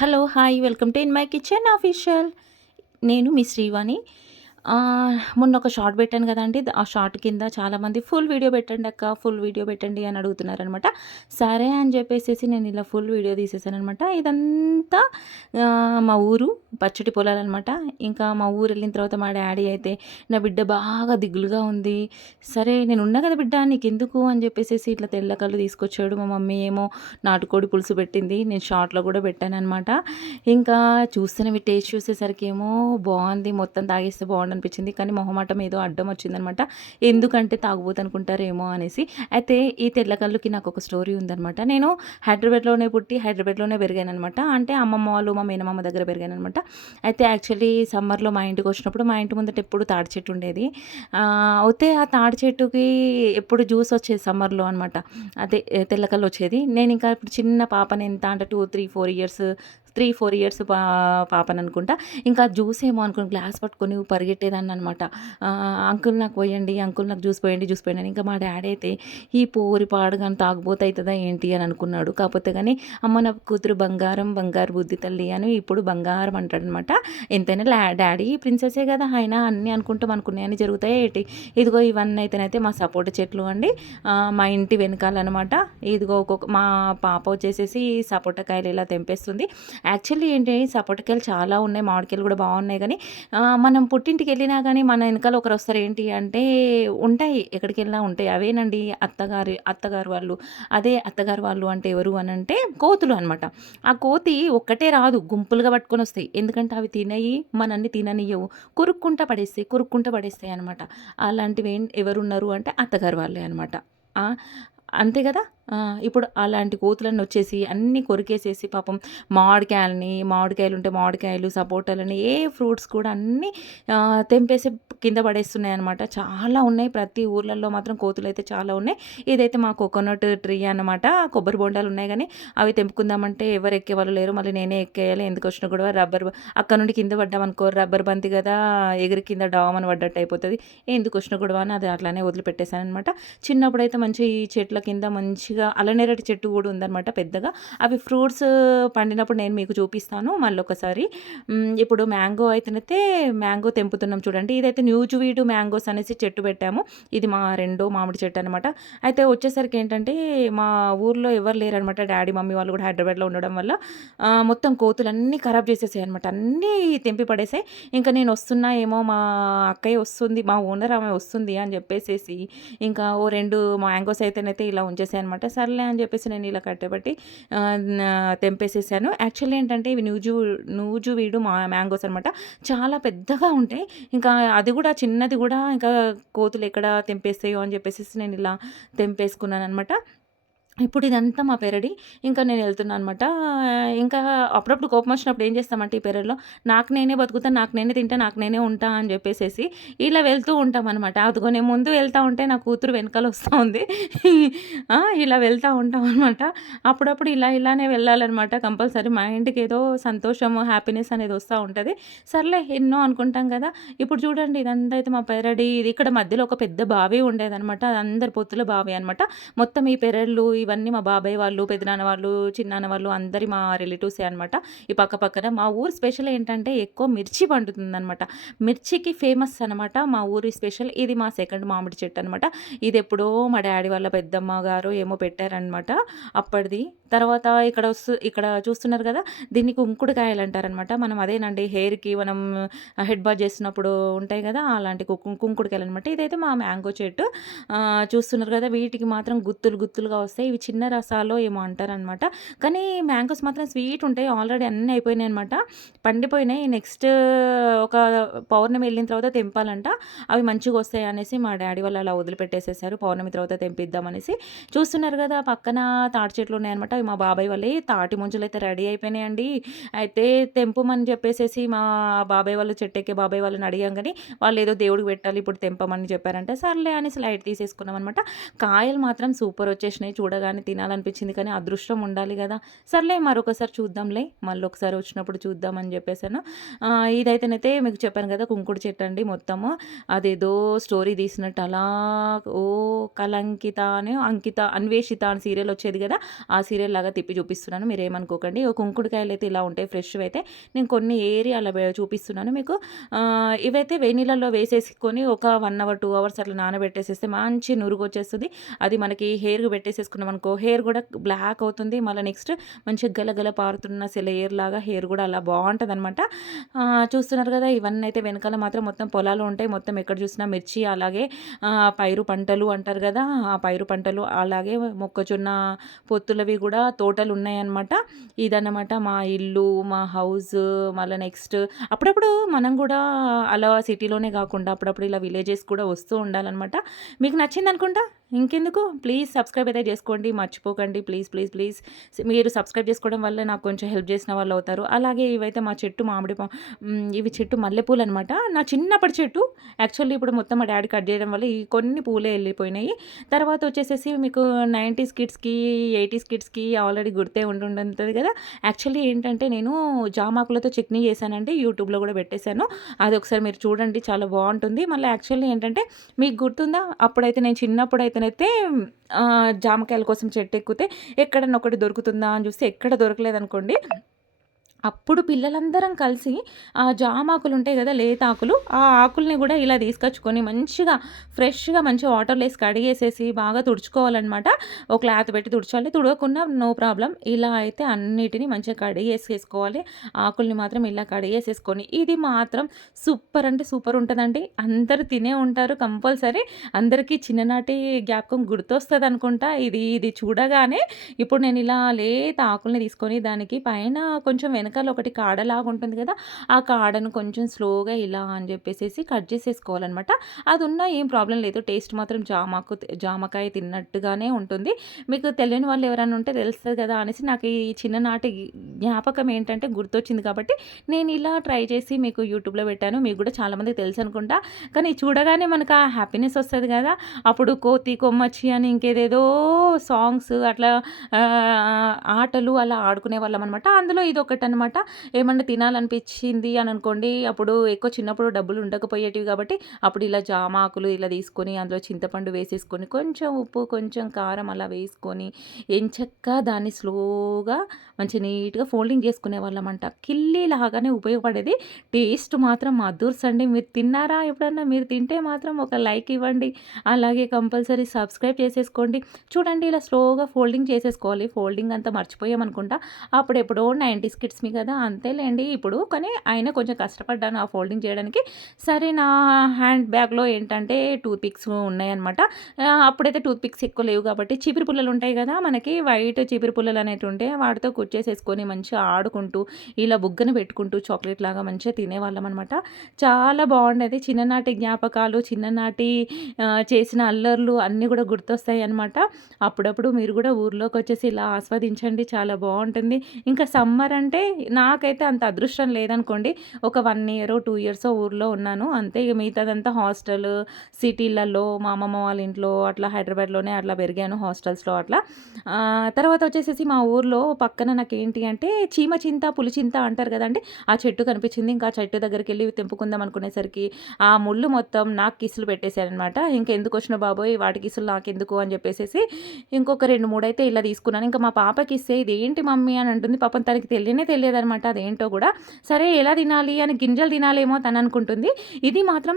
Hello hi welcome to in my kitchen official. నేను మీ శ్రీవాణి. మొన్న ఒక షార్ట్ పెట్టాను కదండి ఆ షార్ట్ కింద చాలామంది ఫుల్ వీడియో పెట్టండి అక్క, ఫుల్ వీడియో పెట్టండి అని అడుగుతున్నారనమాట. సరే అని చెప్పేసేసి నేను ఇలా ఫుల్ వీడియో తీసేసాననమాట. ఇదంతా మా ఊరు పచ్చటి పొలాలన్నమాట ఇంకా మా ఊరు వెళ్ళిన తర్వాత మా డాడీ అయితే నా బిడ్డ బాగా దిగులుగా ఉంది. సరే నేను ఉన్నా కదా బిడ్డ నీకెందుకు అని చెప్పేసేసి ఇట్లా తెల్ల కళ్ళు తీసుకొచ్చాడు. మా మమ్మీ ఏమో నాటుకోడి పులుసు పెట్టింది. నేను షార్ట్‌లో కూడా పెట్టాను అనమాట ఇంకా చూస్తేనే టేస్ట్ చూసేసరికేమో బాగుంది మొత్తం తాగేస్తే అనిపించింది కానీ మొహమాటం ఏదో అడ్డం వచ్చిందనమాట. ఎందుకంటే తాగుబోతు అనుకుంటారేమో అనేసి. అయితే ఈ తెల్లకల్లుకి నాకు ఒక స్టోరీ ఉందనమాట. నేను హైదరాబాద్‌లోనే పుట్టి హైదరాబాద్‌లోనే పెరిగాననమాట. అంటే అమ్మమ్మ వాళ్ళు, మా మేనమామ దగ్గర పెరిగాననమాట. అయితే యాక్చువల్లీ సమ్మర్‌లో మా ఇంటికి వచ్చినప్పుడు మా ఇంటి ముందట ఎప్పుడు తాటి చెట్టు ఉండేది. అయితే ఆ తాటి చెట్టుకి ఎప్పుడు జ్యూస్ వచ్చేది సమ్మర్‌లో అనమాట. అదే తెల్లకల్లు వచ్చేది నేను ఇంకా ఇప్పుడు చిన్న పాపని ఎంత అంటే 2, 3, 4 ఇయర్స్ 3, 4 ఇయర్స్ పా అనుకుంటా ఇంకా జ్యూస్ ఏమో అనుకుని గ్లాస్ పట్టుకొని పరిగెట్టేదాన్ని అనమాట అంకుల్ నాకు పోయండి, అంకుల్ నాకు జ్యూస్ పోయండి, జ్యూస్ పోయండి ఇంకా మా డాడీ అయితే ఈ పోరి పాడుగాను తాగుబోతు అవుతుందా ఏంటి అని అనుకున్నాడు. కాకపోతే కానీ అమ్మ నా కూతురు బంగారం, బంగారు బుద్ధి తల్లి అని ఇప్పుడు బంగారం అంటాడనమాట. ఎంతైనా డాడీ ప్రిన్సెసే కదా! ఆయన అన్నీ అనుకుంటాం అనుకున్నాయని జరుగుతాయి ఏంటి? ఇదిగో ఇవన్నీ అయితేనైతే మా సపోటా చెట్లు అండి. మా ఇంటి వెనకాలన్నమాట ఇదిగో ఒక్కొక్క మా పాప వచ్చేసేసి సపోటా కాయలు ఇలా తెంపేస్తుంది. యాక్చువల్లీ ఏంటి సపోటకాయలు చాలా ఉన్నాయి. మామిడికాయలు కూడా బాగున్నాయి కానీ మనం పుట్టింటికి వెళ్ళినా కానీ మన వెనకాల ఒకరు వస్తారు ఏంటి అంటే ఉంటాయి. ఎక్కడికెళ్ళినా ఉంటాయి. అవేనండి అత్తగారి అత్తగారు వాళ్ళు. అదే అత్తగారు వాళ్ళు అంటే ఎవరు అని అంటే కోతులు అనమాట. ఆ కోతి ఒక్కటే రాదు. గుంపులుగా పట్టుకొని వస్తాయి ఎందుకంటే అవి తినయి మనల్ని తిననియ్యవు. కొరుక్కుంటా పడేస్తాయి. కొరుక్కుంటా పడేస్తాయనమాట. అలాంటివి ఏం ఎవరున్నారు అంటే అత్తగారు వాళ్ళే అనమాట. అంతే కదా! ఇప్పుడు అలాంటి కోతులన్నీ వచ్చేసి అన్నీ కొరికేసేసి పాపం మామిడికాయలని మామిడికాయలుంటే మామిడికాయలు, సపోటాలని ఏ ఫ్రూట్స్ కూడా అన్నీ తెంపేసి కింద పడేస్తున్నాయనమాట. చాలా ఉన్నాయి. ప్రతి ఊర్లలో మాత్రం కోతులైతే చాలా ఉన్నాయి. ఇదైతే మా కోకోనట్ ట్రీ అనమాట. కొబ్బరి బొండాలు ఉన్నాయి కానీ అవి తెంపుకుందామంటే ఎవరు ఎక్కేవాళ్ళు లేరు. మళ్ళీ నేనే ఎక్కేయాలి. ఎందుకు వచ్చిన గొడవ రబ్బర్ అక్కడ నుండి కింద పడ్డామనుకో రబ్బర్ బంతి కదా! ఎగిరి కింద డామని పడ్డట్టు అయిపోతుంది ఎందుకు వచ్చిన గొడవ అని అది అట్లానే వదిలిపెట్టేసాననమాట. చిన్నప్పుడైతే మంచి ఈ చెట్ల కింద మంచిగా అల్లనేరేడు చెట్టు కూడా ఉందన్నమాట పెద్దగా. అవి ఫ్రూట్స్ పండినప్పుడు నేను మీకు చూపిస్తాను మళ్ళీ ఒకసారి ఇప్పుడు మ్యాంగో అయితేనైతే మ్యాంగో తెంపుతున్నాం చూడండి. ఇదైతే న్యూజువీడు మ్యాంగోస్ అనేసి చెట్టు పెట్టాము. ఇది మా రెండో మామిడి చెట్టు అనమాట. అయితే వచ్చేసరికి ఏంటంటే మా ఊర్లో ఎవరు లేరనమాట. డాడీ మమ్మీ వాళ్ళు కూడా హైదరాబాద్‌లో ఉండడం వల్ల మొత్తం కోతులు అన్నీ ఖరాబ్ చేసేసాయి అనమాట అన్నీ తెంపి పడేసాయి. ఇంకా నేను వస్తున్నా ఏమో మా అక్కయ్య వస్తుంది. మా ఓనర్ ఆమె వస్తుంది అని చెప్పేసేసి ఇంకా ఓ రెండు మ్యాంగోస్ అయితేనైతే ఇలా ఉంచేసాయనమాట. సర్లే అని చెప్పేసి నేను ఇలా కట్టబట్టి తెంపేసేసాను. యాక్చువల్లీ ఏంటంటే ఇవి నూజు నూజువీడు మా మ్యాంగోస్ అనమాట. చాలా పెద్దగా ఉంటాయి. ఇంకా అది కూడా చిన్నది కూడా ఇంకా కోతులు ఎక్కడ తెంపేస్తాయో అని చెప్పేసి నేను ఇలా తెంపేసుకున్నాను అనమాట ఇప్పుడు ఇదంతా మా పెరడి. ఇంకా నేను వెళ్తున్నాను అనమాట. ఇంకా అప్పుడప్పుడు కోపం వచ్చినప్పుడు ఏం చేస్తామంటే ఈ పెరడిలో నాకు నేనే బతుకుతా, నాకు నేనే తింటా, నాకు నేనే ఉంటా అని చెప్పేసేసి ఇలా వెళ్తూ ఉంటామనమాట. అదిగో నేను ముందు వెళ్తూ ఉంటే నా కూతురు వెనకాల వస్తూ ఉంది. ఇలా వెళ్తూ ఉంటాం అనమాట అప్పుడప్పుడు ఇలా ఇలానే వెళ్ళాలనమాట. కంపల్సరీ మా ఇంటికి ఏదో సంతోషము, హ్యాపీనెస్ అనేది వస్తూ ఉంటుంది సర్లే ఎన్నో అనుకుంటాం కదా! ఇప్పుడు చూడండి ఇదంతా అయితే మా పెరడి. ఇది ఇక్కడ మధ్యలో ఒక పెద్ద బావి ఉండేదనమాట. అది అందరి పొత్తుల బావి అనమాట. మొత్తం ఈ పెరళ్ళు ఇవన్నీ మా బాబాయ్ వాళ్ళు, పెదనాన్న వాళ్ళు, చిన్నాన్న వాళ్ళు అందరి మా రిలేటివ్సే అనమాట. ఈ పక్క పక్కన. మా ఊరు స్పెషల్ ఏంటంటే ఎక్కువ మిర్చి పండుతుందనమాట. మిర్చికి ఫేమస్ అనమాట మా ఊరి స్పెషల్. ఇది మా సెకండ్ మామిడి చెట్టు అనమాట. ఇది ఎప్పుడో మా డాడీ వాళ్ళ పెద్దమ్మ గారు ఏమో పెట్టారనమాట. అప్పటిది. తర్వాత ఇక్కడ వస్తు ఇక్కడ చూస్తున్నారు కదా! దీన్ని కుంకుడుకాయలు అంటారనమాట. మనం అదేనండి హెయిర్‌కి మనం హెడ్ బాత్ చేసినప్పుడు ఉంటాయి కదా! అలాంటి కు కుంకుడుకాయలు అనమాట. ఇదైతే మా మ్యాంగో చెట్టు. చూస్తున్నారు కదా! వీటికి మాత్రం గుత్తులు గుత్తులుగా వస్తాయి. ఇవి చిన్న రసాలో ఏమో అంటారనమాట. కానీ మ్యాంగోస్ మాత్రం స్వీట్ ఉంటాయి. ఆల్రెడీ అన్నీ అయిపోయినాయి అనమాట. పండిపోయినాయి. నెక్స్ట్ ఒక పౌర్ణమి వెళ్ళిన తర్వాత తెంపాలంట. అవి మంచిగా వస్తాయి అనేసి మా డాడీ వాళ్ళు అలా వదిలిపెట్టేసేసారు. పౌర్ణమి తర్వాత తెంపిద్దాం అనేసి. చూస్తున్నారు కదా! పక్కన తాటి చెట్లు ఉన్నాయన్నమాట. అవి మా బాబాయ్ వాళ్ళే తాటి ముంజలైతే రెడీ అయిపోయినాయండి. అయితే తెంపమని చెప్పేసేసి మా బాబాయ్ వాళ్ళు చెట్టెక్కే బాబాయ్ వాళ్ళని అడిగాం వాళ్ళు ఏదో దేవుడికి పెట్టాలి ఇప్పుడు తెంపమని చెప్పారంట. సర్లే అనేసి లైట్ తీసేసుకున్నాం అనమాట. కాయలు మాత్రం సూపర్ వచ్చేసినాయి. చూడగానే తినాలనిపించింది కానీ అదృష్టం ఉండాలి కదా! సర్లే మరొకసారి చూద్దాంలే. మళ్ళీ ఒకసారి వచ్చినప్పుడు చూద్దామని చెప్పేసాను. ఇదైతేనైతే మీకు చెప్పాను కదా! కుంకుడు చెట్టు అండి మొత్తము. అదేదో స్టోరీ తీసినట్టు అలా ఓ కలంకిత అని అంకిత, అన్వేషిత అని సీరియల్ వచ్చేది కదా! ఆ సీరియల్ లాగా తిప్పి చూపిస్తున్నాను మీరు ఏమనుకోకండి ఓ కుంకుడుకాయలు అయితే ఇలా ఉంటాయి ఫ్రెష్ అయితే నేను కొన్ని ఏరియాలో చూపిస్తున్నాను మీకు ఇవైతే వేనీళ్ళలో వేసేసుకొని ఒక వన్ అవర్ టూ అవర్స్ అట్లా నానబెట్టేసేస్తే మంచి నురుగు వచ్చేస్తుంది అది మనకి హెయిర్కి పెట్టేసేసుకున్న అనుకో హెయిర్ కూడా బ్లాక్ అవుతుంది. మళ్ళీ నెక్స్ట్ మంచిగా గలగల పారుతున్న సెల హెయిర్ లాగా హెయిర్ కూడా అలా బాగుంటుంది అనమాట చూస్తున్నారు కదా ఇవన్నీ అయితే వెనకాల మాత్రం మొత్తం పొలాలు ఉంటాయి. మొత్తం ఎక్కడ చూసినా మిర్చి అలాగే పైరు పంటలు అంటారు కదా ఆ పైరు పంటలు అలాగే మొక్కజొన్న పొత్తులవి కూడా తోటలు ఉన్నాయన్నమాట. ఇదన్నమాట మా ఇల్లు మా హౌస్ మళ్ళీ నెక్స్ట్ అప్పుడప్పుడు మనం కూడా అలా సిటీలోనే కాకుండా అప్పుడప్పుడు ఇలా విలేజెస్ కూడా వస్తూ ఉండాలన్నమాట. మీకు నచ్చింది అనుకుంటా ఇంకెందుకు? ప్లీజ్ సబ్స్క్రైబ్ అయితే చేసుకోండి మర్చిపోకండి. ప్లీజ్ ప్లీజ్ ప్లీజ్ మీరు సబ్స్క్రైబ్ చేసుకోవడం వల్ల నాకు కొంచెం హెల్ప్ చేసిన వాళ్ళు అవుతారు. అలాగే ఇవైతే మా చెట్టు మామిడి ఇవి చెట్టు మల్లెపూలు అనమాట నా చిన్నప్పటి చెట్టు యాక్చువల్లీ ఇప్పుడు మొత్తం మా డాడీ కట్ చేయడం వల్ల ఈ కొన్ని పూలే వెళ్ళిపోయినాయి. తర్వాత వచ్చేసేసి మీకు నైంటీస్ కిడ్స్కి ఎయిటీస్ కిడ్స్కి ఆల్రెడీ గుర్తే ఉంటుంటుంది కదా. యాక్చువల్లీ ఏంటంటే నేను జామాకులతో చట్నీ చేశానండి యూట్యూబ్లో కూడా పెట్టేశాను. అది ఒకసారి మీరు చూడండి చాలా బాగుంటుంది. మళ్ళీ యాక్చువల్లీ ఏంటంటే మీకు గుర్తుందా? అప్పుడైతే నేను చిన్నప్పుడు అయితే ఆ, జామకాయల కోసం చెట్టు ఎక్కితే ఎక్కడన్నా ఒకటి దొరుకుతుందా అని చూస్తే ఎక్కడ దొరకలేదనుకోండి అప్పుడు పిల్లలందరం కలిసి ఆ జామాకులు ఉంటాయి కదా లేత ఆకులు ఆ ఆకుల్ని కూడా ఇలా తీసుకొచ్చుకొని మంచిగా ఫ్రెష్గా మంచిగా వాటర్లో వేసి కడిగేసేసి బాగా తుడుచుకోవాలన్నమాట. ఒక క్లాత్ పెట్టి తుడచాలి. తుడవకుండా నో ప్రాబ్లం. ఇలా అయితే అన్నిటినీ మంచిగా కడిగేసేసుకోవాలి. ఆకుల్ని మాత్రం ఇలా కడిగేసేసుకొని. ఇది మాత్రం సూపర్ అంటే సూపర్ ఉంటుందండి. అందరూ తినే ఉంటారు కంపల్సరీ. అందరికీ చిన్ననాటి జ్ఞాపకం గుర్తొస్తుంది అనుకుంటా. ఇది ఇది చూడగానే ఇప్పుడు నేను ఇలా లేత ఆకుల్ని తీసుకొని దానికి పైన కొంచెం వెనకాల ఒకటి కాడలాగా ఉంటుంది కదా ఆ కాడను కొంచెం స్లోగా ఇలా అని చెప్పేసి కట్ చేసేసుకోవాలన్నమాట. అది ఉన్నా ఏం ప్రాబ్లం లేదు. టేస్ట్ మాత్రం జామాకు జామకాయ తిన్నట్టుగానే ఉంటుంది. మీకు తెలియని వాళ్ళు ఎవరైనా ఉంటే తెలుస్తుంది కదా అనేసి నాకు ఈ చిన్ననాటి జ్ఞాపకం ఏంటంటే గుర్తొచ్చింది కాబట్టి నేను ఇలా ట్రై చేసి మీకు యూట్యూబ్లో పెట్టాను. మీకు కూడా చాలామంది తెలుసు అనుకుంటా. కానీ చూడగానే మనకు ఆ హ్యాపీనెస్ వస్తుంది కదా. అప్పుడు కోతి కొమ్మచ్చి అని ఇంకేదేదో సాంగ్స్ అట్లా ఆటలు అలా ఆడుకునే వాళ్ళం అనమాట అందులో ఇది ఒకటి అనమాట. ఏమన్నా తినాలనిపించింది అని అనుకోండి అప్పుడు ఎక్కువ చిన్నప్పుడు డబ్బులు ఉండకపోయేటివి కాబట్టి అప్పుడు ఇలా జామాకులు ఇలా తీసుకొని అందులో చింతపండు వేసేసుకొని కొంచెం ఉప్పు కొంచెం కారం అలా వేసుకొని ఎంచక్క దాన్ని స్లోగా మంచి నీట్గా ఫోల్డింగ్ చేసుకునే వాళ్ళమంట. అంట కిల్లీ లాగానే ఉపయోగపడేది. టేస్ట్ మాత్రం మధుర్స్ అండి. మీరు తిన్నారా ఎప్పుడన్నా? మీరు తింటే మాత్రం ఒక లైక్ ఇవ్వండి. అలాగే కంపల్సరీ సబ్స్క్రైబ్ చేసేసుకోండి. చూడండి ఇలా స్లోగా ఫోల్డింగ్ చేసేసుకోవాలి. ఫోల్డింగ్ అంతా మర్చిపోయామనుకుంటా. అనుకుంటా అప్పుడు ఎప్పుడో నైంటీస్ కిడ్స్ మీ కదా అంతేలేండి. ఇప్పుడు కానీ ఆయన కొంచెం కష్టపడ్డాను ఆ ఫోల్డింగ్ చేయడానికి. సరే నా హ్యాండ్ బ్యాగ్లో ఏంటంటే టూత్ పిక్స్ ఉన్నాయన్నమాట అప్పుడైతే టూత్ పిక్స్ ఎక్కువ లేవు కాబట్టి చీపిరి పుల్లలు ఉంటాయి కదా మనకి వైట్ చీపిరి పుల్లలు అనేవి ఉంటే వాటితో కుచ్చేసేసుకొని మంచిగా ఆడుకుంటూ ఇలా బుగ్గన పెట్టుకుంటూ చాక్లెట్ లాగా మంచిగా తినేవాళ్ళం అనమాట చాలా బాగుండేది. చిన్ననాటి జ్ఞాపకాలు చిన్ననాటి చేసిన అల్లర్లు అన్నీ కూడా గుర్తొస్తాయి అనమాట అప్పుడప్పుడు మీరు కూడా ఊర్లోకి వచ్చేసి ఇలా ఆస్వాదించండి. చాలా బాగుంటుంది. ఇంకా సమ్మర్ అంటే నాకైతే అంత అదృష్టం లేదనుకోండి. ఒక వన్ ఇయర్ టూ ఇయర్స్ ఊర్లో ఉన్నాను. అంతే ఇక మిగతాదంతా హాస్టల్ సిటీలలో మా అమ్మమ్మ వాళ్ళ ఇంట్లో అట్లా హైదరాబాద్లోనే అట్లా పెరిగాను హాస్టల్స్లో అట్లా. తర్వాత వచ్చేసేసి మా ఊర్లో పక్కన నాకు ఏంటి అంటే చీమ చింత పులిచింత అంటారు కదండి ఆ చెట్టు కనిపించింది. ఇంకా చెట్టు దగ్గరికి వెళ్ళి తెంపుకుందాం అనుకునేసరికి ఆ ముళ్ళు మొత్తం నాకు కిసులు పెట్టేశారనమాట ఇంకెందుకు వచ్చిన బాబోయ్? వాటి కిసులు నాకెందుకు? అని చెప్పేసి ఇంకొక రెండు మూడైతే ఇలా తీసుకున్నాను. ఇంకా మా పాపకి ఇస్తే ఇది ఏంటి మమ్మీ? అని అంటుంది. పాపం తనకి తెలియనే తెలియదు. అనమాట అదేంటో కూడా. సరే ఎలా తినాలి అని గింజలు తినాలేమో తను అనుకుంటుంది ఇది మాత్రం